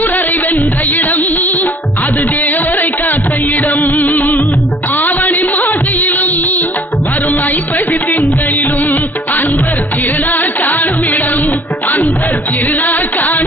அசுரரை வென்ற இடம் அது தேவரை காத்த இடம். ஆவணி மாசையிலும் வரும் ஐப்பசி திங்களிலும் அன்பர் திருநாள் காணும் இடம், அன்பர் திருநாள் காணும்